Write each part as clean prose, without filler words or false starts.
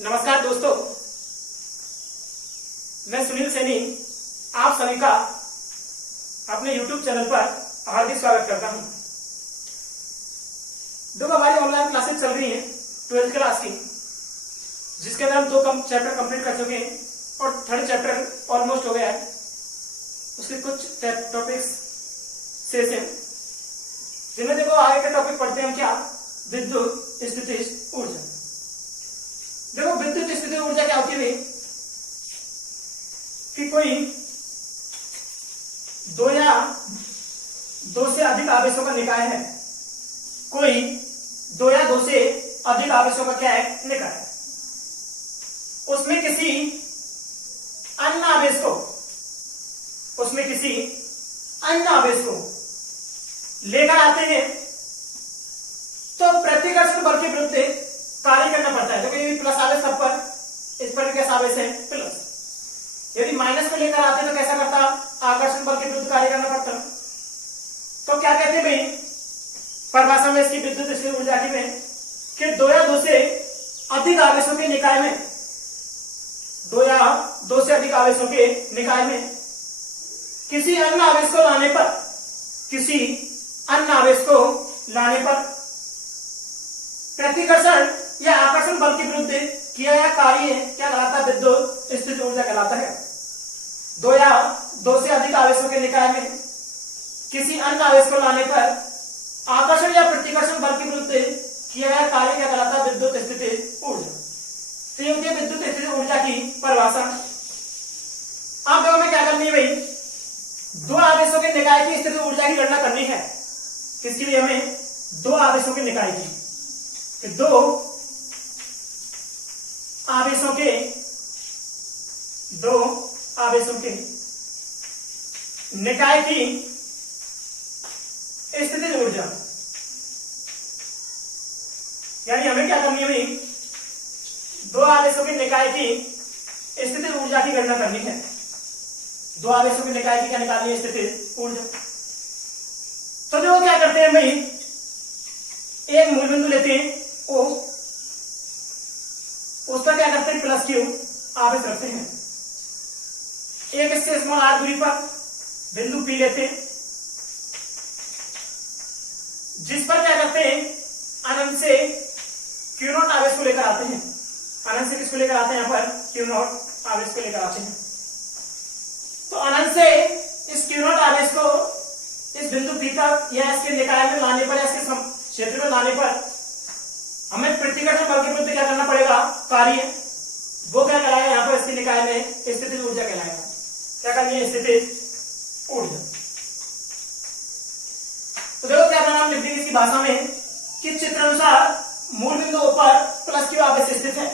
नमस्कार दोस्तों, मैं सुनील सैनी आप सभी का अपने YouTube चैनल पर हार्दिक स्वागत करता हूं। देखो, हमारी ऑनलाइन क्लासेस चल रही हैं 12th क्लास की, जिसके अंदर हम 2 चैप्टर कंप्लीट कर चुके हैं और 3rd चैप्टर ऑलमोस्ट हो गया है। उसके कुछ टॉपिक्स शेष हैं, जिनमें देखो आगे का टॉपिक पढ़ते हैं हम क्या, विद्युत स्थितिज ऊर्जा। देखो, विद्युत स्थितिज ऊर्जा क्या होती है कि कोई 2 या 2 से अधिक आवेशों का निकाय है। कोई 2 या 2 से अधिक आवेशों का क्या है, निकाय है। उसमें किसी अन्य आवेश को लेकर आते हैं तो प्रतिकर्षण बल के विरुद्ध कार्य करना पड़ता है। क्योंकि प्लस आवेश तब पर, इस पर कैसा आवेश है, प्लस। यदि माइनस को लेकर आते तो कैसा करता, आकर्षण बल के विरुद्ध कार्य करना पड़ता। तो क्या कहते हैं भाई परिभाषा में इसकी विद्युत स्थितिज ऊर्जा की में कि 2 या 2 से अधिक आवेशों के निकाय में, 2 या 2 से अधिक आवेशों के निकाय में किसी अन्य आवेश को लाने पर प्रतिकर्षण या आकर्षण बल के विरुद्ध किया गया कार्य क्या कहलाता है, विद्युत स्थितिज ऊर्जा कहलाता है। 2 या 2 से अधिक आवेशों के निकाय में किसी अन्य आवेश को लाने पर आकर्षण या प्रतिकर्षण बल के विरुद्ध किया गया कार्य क्या कहलाता है, विद्युत स्थितिज ऊर्जा। तो ये होती है विद्युत स्थितिज ऊर्जा की परिभाषा। अब हमें क्या करनी है भाई, 2 आवेशों के निकाय की स्थितिज ऊर्जा की गणना करनी है। किसके लिए, हमें 2 आवेशों के निकाय की, 2 आवेशों के निकाय की स्थितिज ऊर्जा, यानी हमें क्या करनी है भाई, 2 आवेशों के निकाय की स्थितिज ऊर्जा की गणना करनी है। 2 आवेशों के निकाय की क्या निकालनी है, स्थितिज ऊर्जा। तो जो क्या करते हैं भाई, एक मूल बिंदु लेते हैं O, उस पर क्या करते हैं, प्लस Q आवेश रखते हैं। एक इससे स्मॉल r दूरी पर बिंदु P लेते हैं, जिस पर क्या करते हैं, अनंत से Q0 आवेश को लेकर आते हैं। अनंत से किसको लेकर आते हैं, यहां पर Q0 आवेश को लेकर आते हैं। तो अनंत से इस Q0 आवेश को इस बिंदु P तक या इसके निकाय में लाने पर या इसके क्षेत्र में लाने पर हमें प्रतिकर्षण बल के विरुद्ध क्या करना पड़ेगा, कार्य। वो क्या कहलाएगा, यहां पर इसके निकाय में स्थितिज ऊर्जा कहलाएगा। क्या करनी है, स्थितिज ऊर्जा। तो देखो क्या करना, हम लिख देंगे इसकी भाषा में कि चित्रानुसार मूल बिंदु पर प्लस Q आवेश स्थित है।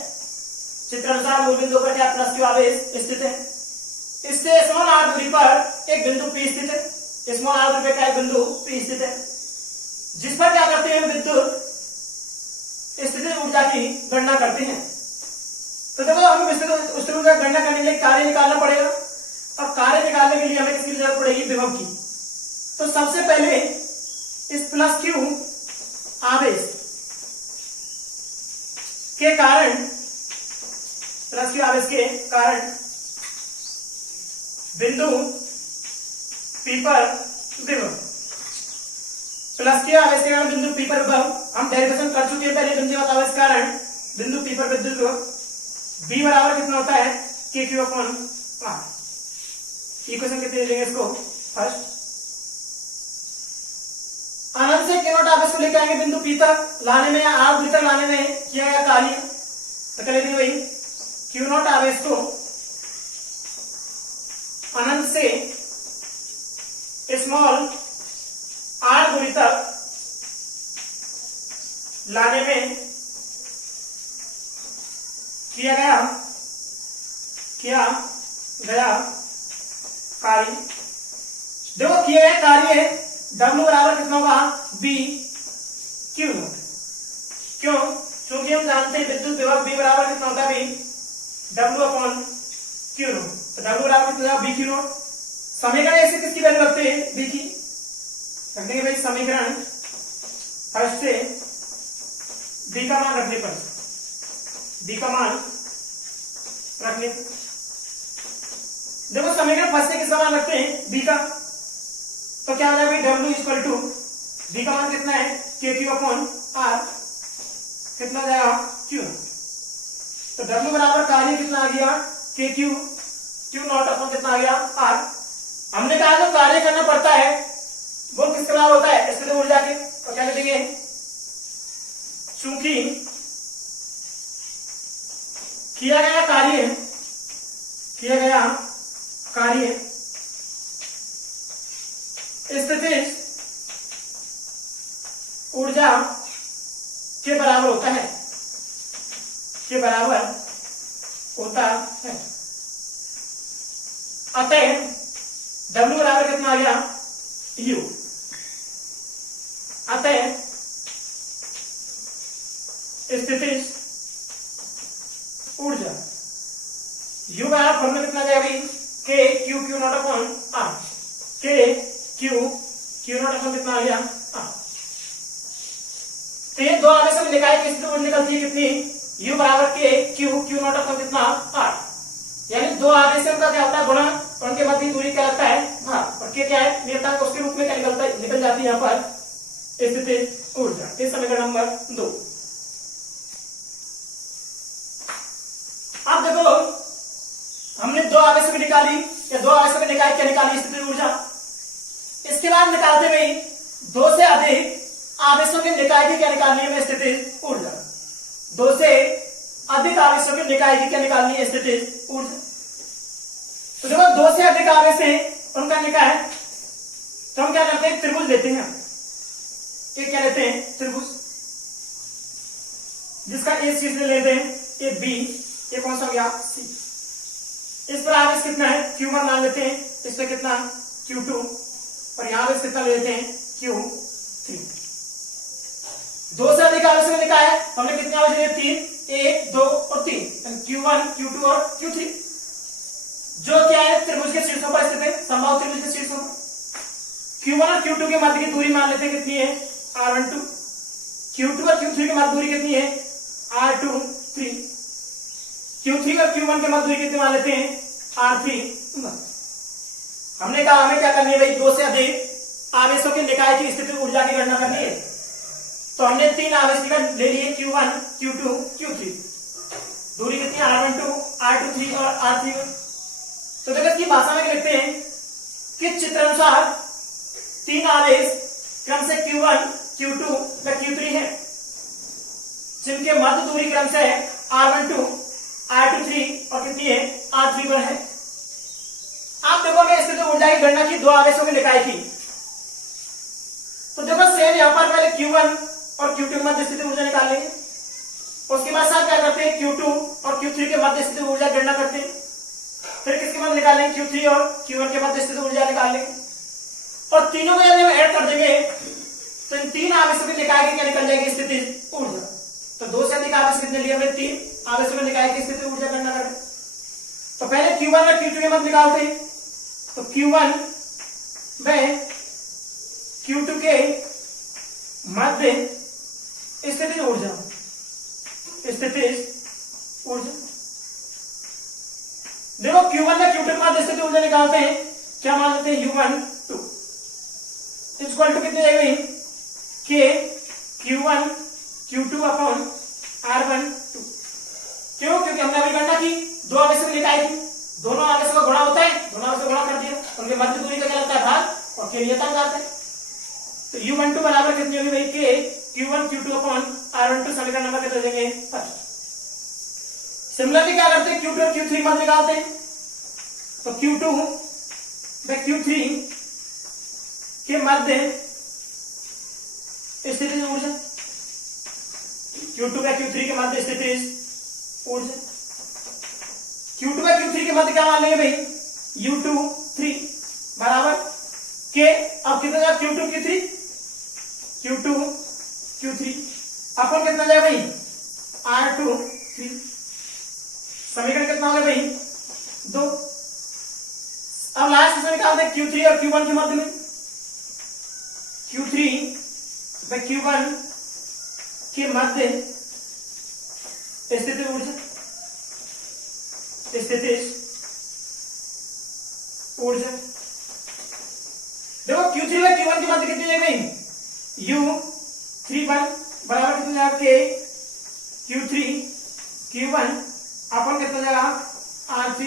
चित्रानुसार मूल बिंदु पर क्या प्लस Q आवेश स्थित है। इससे स्मॉल r दूरी पर एक बिंदु P स्थित है। स्मॉल r दूरी पर क्या बिंदु P स्थित है, जिस पर क्या करते हैं, विद्युत स्थितिज ऊर्जा की गणना करते हैं। तो देखो, हमें स्थितिज ऊर्जा की गणना करने के लिए कार्य निकालना पड़ेगा। अब कार्य निकालने के लिए हमें किसकी जरूरत पड़ेगी, विभव की। तो सबसे पहले इस प्लस Q आवेश के कारण, प्लस Q आवेश के कारण बिंदु P पर विभव, प्लस Q आवेश के कारण बिंदु P पर विभव हम डेरिवेशन कर चुके हैं पहले। बिंदु आवेश के कारण बिंदु P पर विद्युत विभव B बराबर कितना होता है, KQ अपॉन R। इक्वेशन कितने देंगे इसको, फर्स्ट। अनंत से Q0 आवेश को लेकर आएंगे बिंदु P तक लाने में या R दूरी तक लाने में किया गया कार्य। तो कर लेते हैं भाई, Q0 आवेश को अनंत से स्मॉल r दूरी तक लाने में किया गया कार्य। देखो, किया गया कार्य है W बराबर कितना होगा, B Q। क्यों, क्योंकि हम जानते हैं विद्युत विभव B बराबर कितना होता है भाई, W अपॉन Q0। तो W बराबर कितना होगा, B Q0। समीकरण ऐसे किसकी वैल्यू रखते हैं, B की। रख देंगे भाई बी का मान रखने को। देखो समीकरण फर्स्ट से किसका मान रखते हैं, बी का, तो क्या आ जाएगा डब्ल्यू इक्वल टू बी का मान कितना है, के क्यू अपॉन आर, कितना आ जाएगा क्यू। तो डब्ल्यू बराबर कार्य कितना आ गया, के क्यू, क्यू नॉट अपॉन कितना आ गया आर। हमने कहा जो कार्य करना पड़ता है वो किसके बराबर होता है, स्थिर ऊर्जा के। तो क्या लिखेंगे, चूंकि किया गया कार्य स्थितिज ऊर्जा के बराबर होता है, अतः W बराबर कितना आ गया U, अतः स्थितिज ऊर्जा U बराबर फॉर्मूला कितना आ जाएगा भाई, K Q Q not upon R, K Q Q not upon कितना आ गया R। तो ये दो आवेशों में निकाय की स्थिति ऊर्जा निकलती है कितनी, U बराबर K Q Q not upon कितना R। यानी दो आवेशों का क्या होता है गुणा, और उनके मध्य दूरी क्या लगता है भार, और K क्या है नियतांक, उसके रूप में क्या निकल जाती है यहाँ पर स्थितिज ऊर्जा। इस समीकरण नंबर 2। अब देखो हमने दो आवेशों की निकाली, या दो आवेशों की निकाय क्या निकाली, स्थितिज ऊर्जा। इसके बाद निकालते हुए दो से अधिक आवेशों के निकाय की क्या निकालनी है, स्थितिज ऊर्जा। दो से अधिक आवेशों के निकाय की क्या निकालनी है, स्थितिज ऊर्जा। तो देखो दो से अधिक आवेश है उनका निकाय, तो हम क्या करते हैं, त्रिभुज लेते हैं। एक क्या लेते हैं, त्रिभुज, जिसका ए सी से लेते हैं, ए बी, ये कौन सा हो गया सी। इस पर आवेश कितना है, Q1 मान लेते हैं, इस पर कितना Q2, और यहां आवेश कितना लेते हैं Q3। दो से अधिक आवेश में निकाय है, हमने कितने आवेश लिए, 3, 1, 2 और 3, Q1 Q2 और Q3, जो क्या है त्रिभुज के शीर्षों पर स्थित है, समबाहु त्रिभुज के शीर्षों पर। Q1 और Q2 के मध्य की दूरी मान लेते हैं कितनी है, R12। Q2 और Q3 के मध्य दूरी कितनी है, R23। Q3 और Q1 के मध्य दूरी कितनी मान लेते हैं, R3। हमने कहा हमें क्या करनी है भाई, दो से अधिक आवेशों के निकाय की स्थितिज ऊर्जा की गणना करनी है। तो हमने तीन आवेश ले लिए, Q1 Q2 Q3, दूरी कितनी है, R12 R23 और R31। तो देखो इसकी भाषा में लिखते हैं कि चित्रानुसार तीन आवेश क्रम से Q1 Q2 व Q3 है, जिनके मध्य दूरी क्रम से R12 R23 और कितनी है R31 है। आप देखो मैं स्थितिज ऊर्जा की गणना की दो आवेशों के निकाय की, तो देखो सेम यहां पर पहले Q1 और Q2 के मध्य स्थितिज ऊर्जा निकाल लेंगे, उसके बाद साथ क्या करते हैं, Q2 और Q3 के मध्य स्थितिज ऊर्जा गणना करते हैं, फिर किसके मध्य निकालेंगे, Q3 और Q1 के मध्य स्थितिज ऊर्जा निकाल लेंगे, और तीनों को यदि हम ऐड कर देंगे तो इन तीन आवेशों के निकाय की क्या निकल जाएगी, स्थितिज ऊर्जा। तो दो से अधिक आवेश कितने लिए हमने, तीन आवेशों में निकाय की स्थितिज ऊर्जा गणना करें। तो पहले Q1 और Q2 के मध्य निकालते हैं, तो Q1 में Q2 के मध्य स्थितिज ऊर्जा, देखो Q1 में Q2 के मध्य स्थितिज ऊर्जा निकालते हैं, क्या मान लेते हैं, U12 इक्वल टू कितनी जाएगी, K Q1 Q2 upon R12। क्यों, क्योंकि हमने अभी गणना की दो आवेशों की निकाय की, दोनों आवेशों का गुणा होता है, दोनों आवेशों का गुणा कर दिया, उनके मध्य दूरी का क्या लगता है भाग, और के नियतांक आता है। तो U12 बराबर कितनी होगी भाई, K Q1 Q2 upon R12, समीकरण नंबर कितना देंगे, 5। सिमिलरली क्या करते हैं, Q2 और Q3 मध्य निकालते हैं, तो Q2 व Q3 के मध्य स्थितिज ऊर्जा, Q2 व Q3 के मध्य स्थितिज ऊर्जा, Q2 व Q3 के मध्य क्या मान लेंगे भाई, U23 बराबर K, अब कितना जाएगा, Q2 Q3 अपन कितना जाएगा भाई, R23। समीकरण कितना हो गया भाई, 2। अब लास्ट में निकालते हैं Q3 और Q1 के मध्य में, Q3 व Q1 के मध्य स्थितिज ऊर्जा, स्थितिज ऊर्जा। देखो Q3 में Q1 की मात्रा कितनी हो जाएगी, U31 बराबर कितना जाएगा K Q3 Q1 अपन कितना जाएगा R3।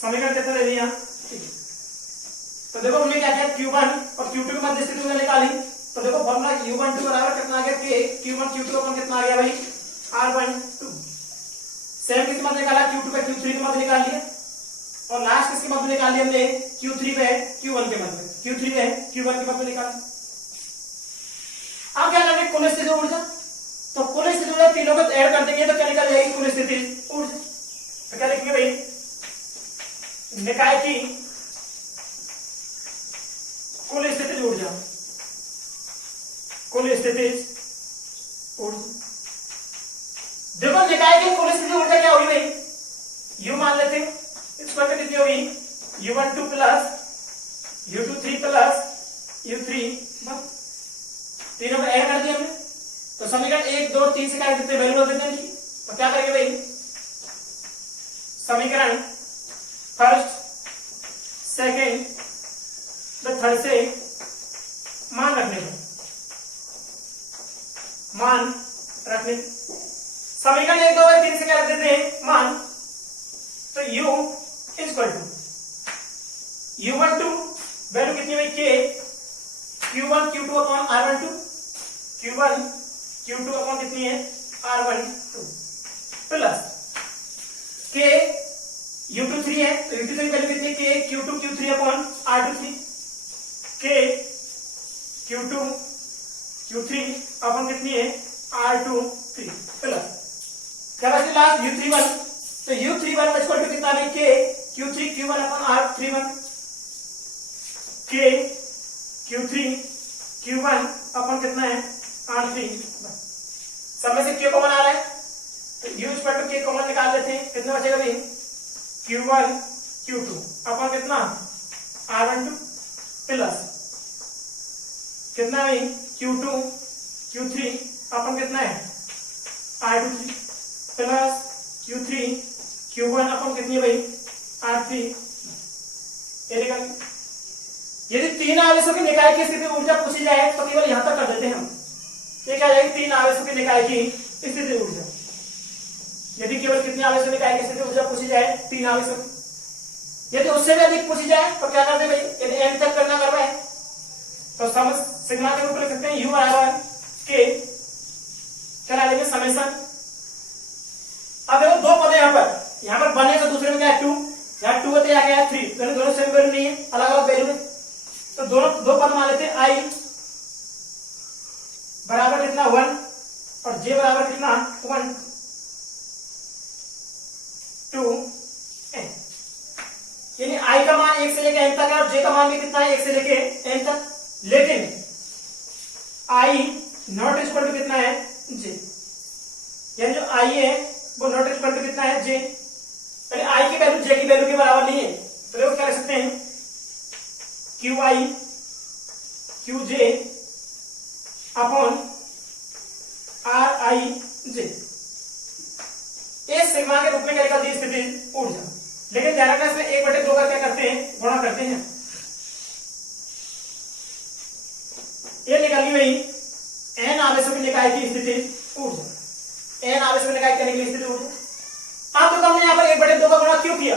समीकरण कितना ले लिया, तो देखो हमने क्या किया, Q1 और Q2 की मध्य स्थिति निकाली, तो देखो फॉर्मूला U12 बराबर कितना आ गया K Q1 Q2 अपन कितना आ गया भाई R12। सेम किसके मध्य निकाला, Q2 पे Q3 के मध्य निकाल लिया, और लास्ट किसके मध्य निकाल लिया हमने, Q3 पे Q1 के मध्य, Q3 पे Q1 के मध्य निकाला। अब क्या करना है, कुल स्थिति ऊर्जा, तो कुल स्थिति ऊर्जा तीनों को ऐड कर देंगे तो क्या निकल जाएगी, कुल स्थिति ऊर्जा। तो क्या लिखेंगे भाई, निकाय की कुल स्थिति ऊर्जा, कुल स्थिति ऊर्जा। देखो निकाय की कुल स्थिति ऊर्जा क्या होगी भाई, U मान लेते हैं, इस पर कितनी होगी, U12 plus U23 plus U3, तीनों को ऐड कर दिया हमने, तो समीकरण 1 2 3 से क्या कितने वैल्यू देते हैं, तो क्या करेंगे भाई, समीकरण फर्स्ट सेकेंड थर्ड से मान रखने को, मान रखने, समीकरण 1 2 और 3 से क्या रख देते हैं मान, तो U equal to U12 value कितनी हुई K Q1 Q2 upon R12, Q1 Q2 upon कितनी है R12 प्लस K U23 है, तो U23 वैल्यू कितनी है K Q2 Q3 upon R23, K Q2 Q3 upon कितनी है R23 प्लस क्या बचती लास्ट U31, तो U31 इक्वल टू कितना है K Q3 Q1 upon R31, K Q3 Q1 upon कितना है R3। सब में से Q कॉमन आ रहा है, तो U equal to K common निकाल लेते हैं, कितना बचेगा भाई Q1 Q2 अपॉन कितना R12 प्लस कितना भाई Q2 Q3 अपॉन कितना है R23 plus Q3 Q1 upon कितनी है भाई R3। ये निकाल, यदि तीन आवेशों की निकाय की स्थिति ऊर्जा पूछी जाए तो केवल यहां तक कर देते हैं हम, ये क्या जाएगी, तीन आवेशों की निकाय की स्थिति ऊर्जा। यदि केवल कितने आवेशों की निकाय की स्थिति ऊर्जा पूछी जाए, तीन आवेशों, यदि उससे भी अधिक पूछी जाए तो क्या करते भाई, यदि एन तक करना करवाए तो सम सिग्मा के रूप में लिख सकते हैं U बराबर K, चला लेंगे समेशन। अब देखो दो पद यहाँ पर बने तो दूसरे में क्या है 2, यहाँ 2 होते हैं, क्या है 3, दोनों सेम वैल्यू नहीं है, अलग अलग वैल्यू है, तो दोनों दो पद मान लेते हैं I बराबर कितना 1 और J बराबर कितना 1 2 n, यानी I का मान 1 से लेके n तक है और J का मान भी कितना है 1 से लेके n तक, लेकिन I नॉट इक्वल टू कितना है J, यानी जो I है वो नॉट इक्वल टू कितना है J, यानी I की वैल्यू J की वैल्यू के बराबर नहीं है, तो देखो क्या लिख सकते हैं QI QJ अपॉन RIJ, इस सिग्मा के रूप में क्या निकलती है स्थिति ऊर्जा। लेकिन ध्यान रखना इसमें 1/2 का क्या करते हैं, गुणा करते हैं, ये निकाली भाई n आवेशों की निकाय की स्थिति ऊर्जा, n आवेशों की निकाय करने की स्थिति ऊर्जा। अब तो हमने यहाँ पर 1/2 का गुणा क्यों किया,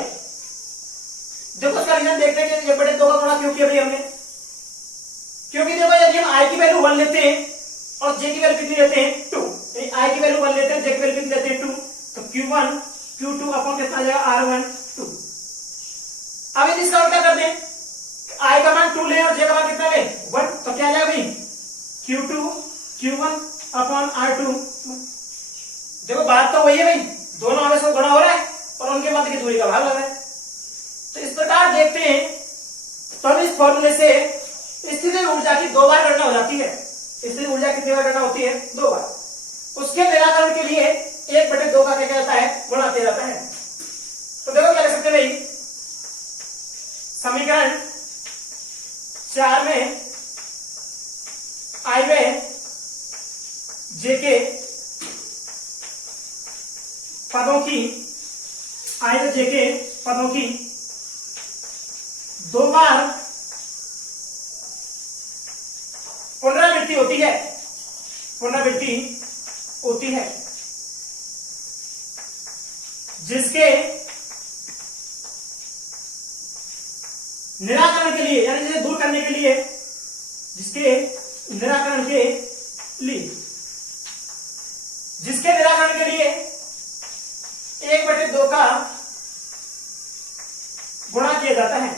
देखो उसका रीजन देखते हैं कि 1/2 का गुणा क्यों किया भाई हमने, क्योंकि देखो यदि हम I की वैल्यू 1 लेते हैं और J की वैल्यू कितनी लेते हैं 2, I की वैल्यू 1 लेते हैं, J की वैल्यू कितनी लेते हैं 2, तो Q1 Q2 अपॉन कितना आ जाएगा R12। अब यदि इसका उल्टा कर दें, I का मान 2 ले और J का मान कितना ले 1, तो क्या आ जाएगा भाई Q2 Q1 अपॉन R2। देखो बात तो वही है भाई, दोनों आवेश को गुणा हो रहा है और उनके मध्य की दूरी का भाग लग रहा है। तो इस प्रकार देखते हैं तो हम इस फॉर्मूले से स्थिति ऊर्जा की 2 बार गणना हो जाती है, स्थिति ऊर्जा कितनी बार गणना होती है 2 बार, उसके निराकरण के लिए 1/2 का क्या जाता है गुणा किया जाता है। तो देखो क्या लिख सकते हैं भाई, समीकरण 4 में I में J के पदों की आई जे के पदों की 2 बार पुनरावृत्ति होती है, पुनरावृत्ति होती है, जिसके निराकरण के लिए यानी जिसे दूर करने के लिए, जिसके निराकरण के लिए, जिसके निराकरण के लिए 1/2 का गुणा किया जाता है,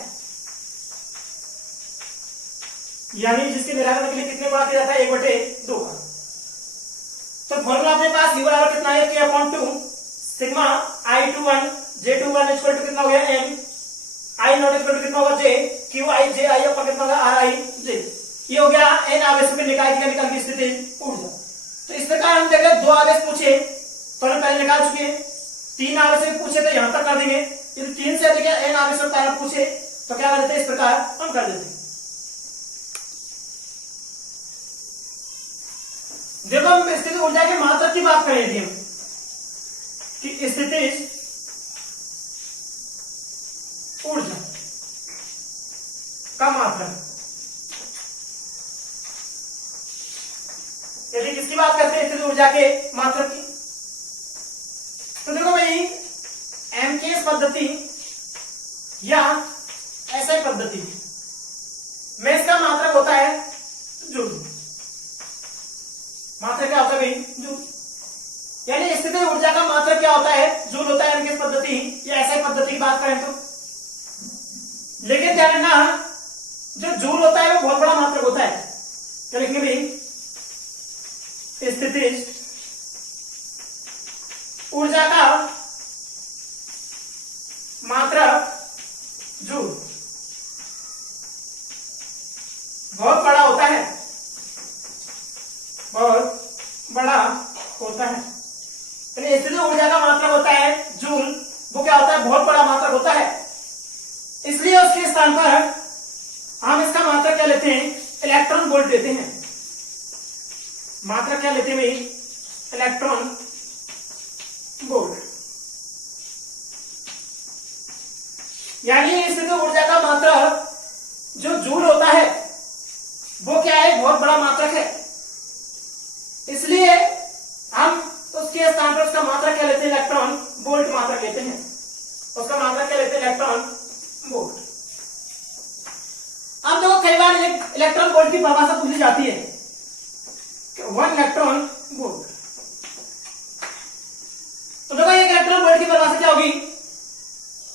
यानी जिसके निराकरण के लिए कितने गुणा किया जाता है 1/2 का। तो फॉर्मूला अपने पास यू बराबर कितना है k/2 sigma i21 j21 equal to कितना हो गया m i not equal to कितना होगा j q i j i अपना कितना होगा r i j। ये हो गया n आवेशों के निकाय की निकाल की स्थिति ऊर्जा। तो इस प्रकार हम देखें 2 आवेश पूछे तो हम पहले निकाल चुके हैं, 3 आवेश पूछे तो यहां तक कर देंगे, यदि 3 से अधिक n आवेशों का पूछे तो क्या कर देते हैं, इस प्रकार हम कर देते हैं। देखो हम स्थिति ऊर्जा की मात्रा की बात कर रहे थे कि स्थिति ऊर्जा का मात्रा, यदि किसकी बात करते हैं स्थिति ऊर्जा के मात्रा की, तो देखो भाई एमकेएस पद्धति या एसआई पद्धति में इसका मात्रक होता है जूल। मात्रक क्या होता है भाई, जूल। यानी स्थिति ऊर्जा का मात्रक क्या होता है, जूल होता है एमकेएस पद्धति या एसआई पद्धति की बात करें तो। लेकिन ध्यान रखना जो जूल होता है वो बहुत बड़ा मात्रक होता है। क्या लिखेंगे भाई, स्थिति ऊर्जा का मात्रक जूल बहुत बड़ा होता है, बहुत बड़ा होता है। स्थिति ऊर्जा का मात्रक होता है जूल, वो क्या होता है, बहुत बड़ा मात्रक होता है। इसलिए उसके स्थान पर हम इसका मात्रक क्या लेते हैं, इलेक्ट्रॉन वोल्ट लेते हैं। मात्रक क्या लेते हैं भाई, इलेक्ट्रॉन वोल्ट। यानी स्थिति ऊर्जा का मात्रक जो जूल होता है वो क्या है, बहुत बड़ा मात्रक है। इसलिए हम उसके स्थान पर उसका मात्रक क्या लेते हैं, इलेक्ट्रॉन वोल्ट मात्रक लेते हैं। उसका मात्रक क्या लेते हैं, इलेक्ट्रॉन वोल्ट। अब देखो कई बार इलेक्ट्रॉन वोल्ट की परिभाषा पूछी जाती है, 1 इलेक्ट्रॉन वोल्ट। तो देखो एक इलेक्ट्रॉन वोल्ट की परिभाषा क्या होगी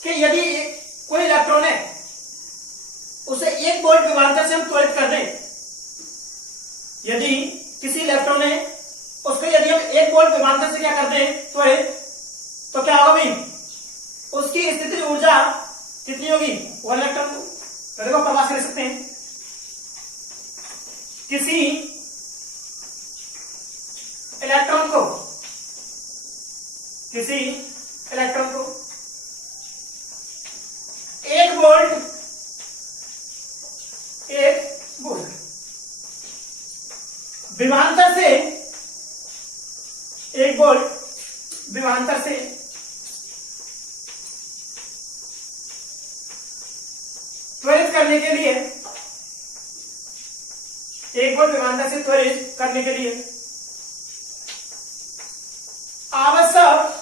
कि यदि कोई इलेक्ट्रॉन है उसे 1 वोल्ट विभवांतर से हम त्वरित कर दें, यदि किसी इलेक्ट्रॉन है उसको यदि हम 1 वोल्ट विभवांतर से क्या कर दें त्वरित, तो क्या होगा भाई, उसकी स्थिति ऊर्जा कितनी होगी, 1 इलेक्ट्रॉन। तो देखो परिभाषा कर सकते हैं, किसी इलेक्ट्रॉन को 1 वोल्ट विभवांतर से 1 वोल्ट विभवांतर से त्वरित करने के लिए, 1 वोल्ट विभवांतर से त्वरित करने के लिए आवश्यक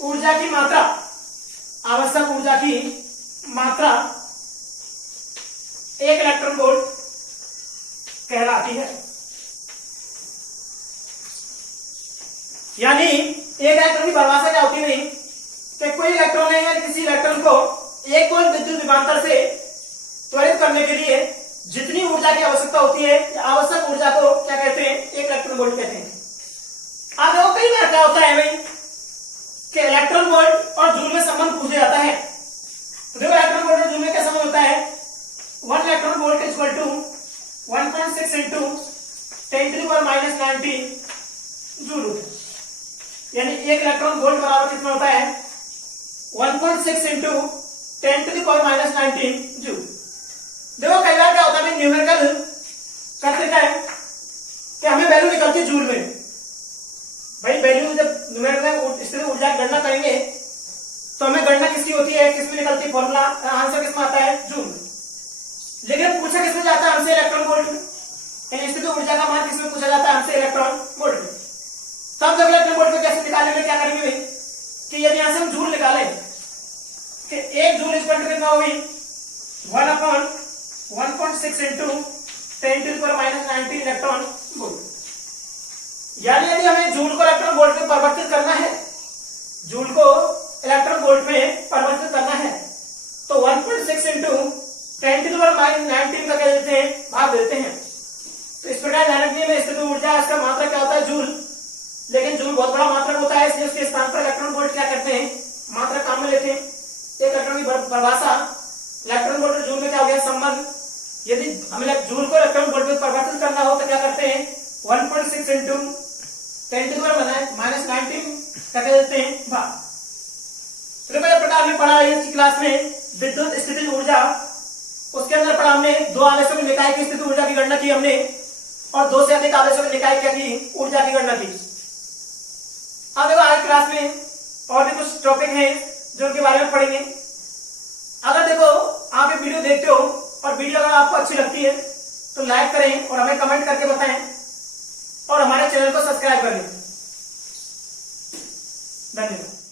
ऊर्जा की मात्रा, आवश्यक ऊर्जा की मात्रा 1 इलेक्ट्रॉन वोल्ट कहलाती है। यानी एक इलेक्ट्रॉन की परिभाषा क्या होती है कि कोई इलेक्ट्रॉन है या किसी इलेक्ट्रॉन को 1 वोल्ट विद्युत विभवांतर से त्वरित करने के लिए जितनी ऊर्जा की आवश्यकता होती है, आवश्यक ऊर्जा को क्या कहते हैं, 1 इलेक्ट्रॉन वोल्ट कहते हैं। अब देखो कई बार क्या होता है भाई कि इलेक्ट्रॉन वोल्ट और जूल में संबंध पूछा जाता है। तो देखो इलेक्ट्रॉन वोल्ट और जूल में क्या संबंध होता है, 1 electron volt is equal to 1.6 into 10⁻⁹ joule होता है। यानी 1 इलेक्ट्रॉन वोल्ट बराबर कितना होता है, 1.6 इंटू 10⁻⁹ जूल। देखो कई बार क्या होता है न्यूमेरिकल करते क्या है कि हमें वैल्यू निकलती है जूल में, भाई वैल्यू जब न्यूमेरिकल में स्थिति ऊर्जा की गणना करेंगे तो हमें गणना किसकी होती है, किसमें निकलती है फॉर्मूला, आंसर किसमें आता है, जूल। लेकिन पूछा किसमें जाता है हमसे, इलेक्ट्रॉन वोल्ट में। स्थिति ऊर्जा का मान किसमें पूछा जाता है हमसे, इलेक्ट्रॉन वोल्ट में। तब जब इलेक्ट्रॉन वोल्ट में कैसे निकालेंगे, क्या करेंगे भाई कि यदि यहां से हम जूल निकालें कि 1 जूल इक्वल टू कितना होगी 1/1.6 इंटू 10⁻⁻⁹ इलेक्ट्रॉन वोल्ट। यानी यदि हमें जूल को इलेक्ट्रॉन वोल्ट में परिवर्तित करना है, जूल को इलेक्ट्रॉन वोल्ट में परिवर्तित करना है तो 1.6 इंटू 10⁻⁹ का क्या देते हैं, भाग देते हैं। तो इस प्रकार ध्यान रखिए में स्थिति ऊर्जा इसका मात्रक क्या होता है, जूल। लेकिन जूल बहुत बड़ा मात्रक होता है, इसलिए उसके स्थान पर इलेक्ट्रॉन वोल्ट क्या करते हैं, मात्रक काम में लेते हैं। एक इलेक्ट्रॉन की परिभाषा इलेक्ट्रॉन वोल्ट और जूल में क्या हो गया, संबंध। यदि हमें जूल को इलेक्ट्रॉन वोल्ट में परिवर्तित करना हो तो क्या करते हैं, 1.6 इंटू 10⁻⁻⁹ क्या देते हैं, भाग। तो पहले प्रकार हमने पढ़ा है क्लास में विद्युत स्थितिज ऊर्जा, उसके अंदर पढ़ा हमने 2 आवेशों में निकाय की स्थिति ऊर्जा की गणना की हमने, और 2 से अधिक आवेशों में निकाय क्या की, ऊर्जा की गणना की। अब देखो आज क्लास में और भी कुछ टॉपिक हैं जो उनके बारे में पढ़ेंगे। अगर देखो आप ये वीडियो देखते हो और वीडियो अगर आपको अच्छी लगती है तो लाइक करें और हमें कमेंट करके बताएं और हमारे चैनल को सब्सक्राइब करें। धन्यवाद।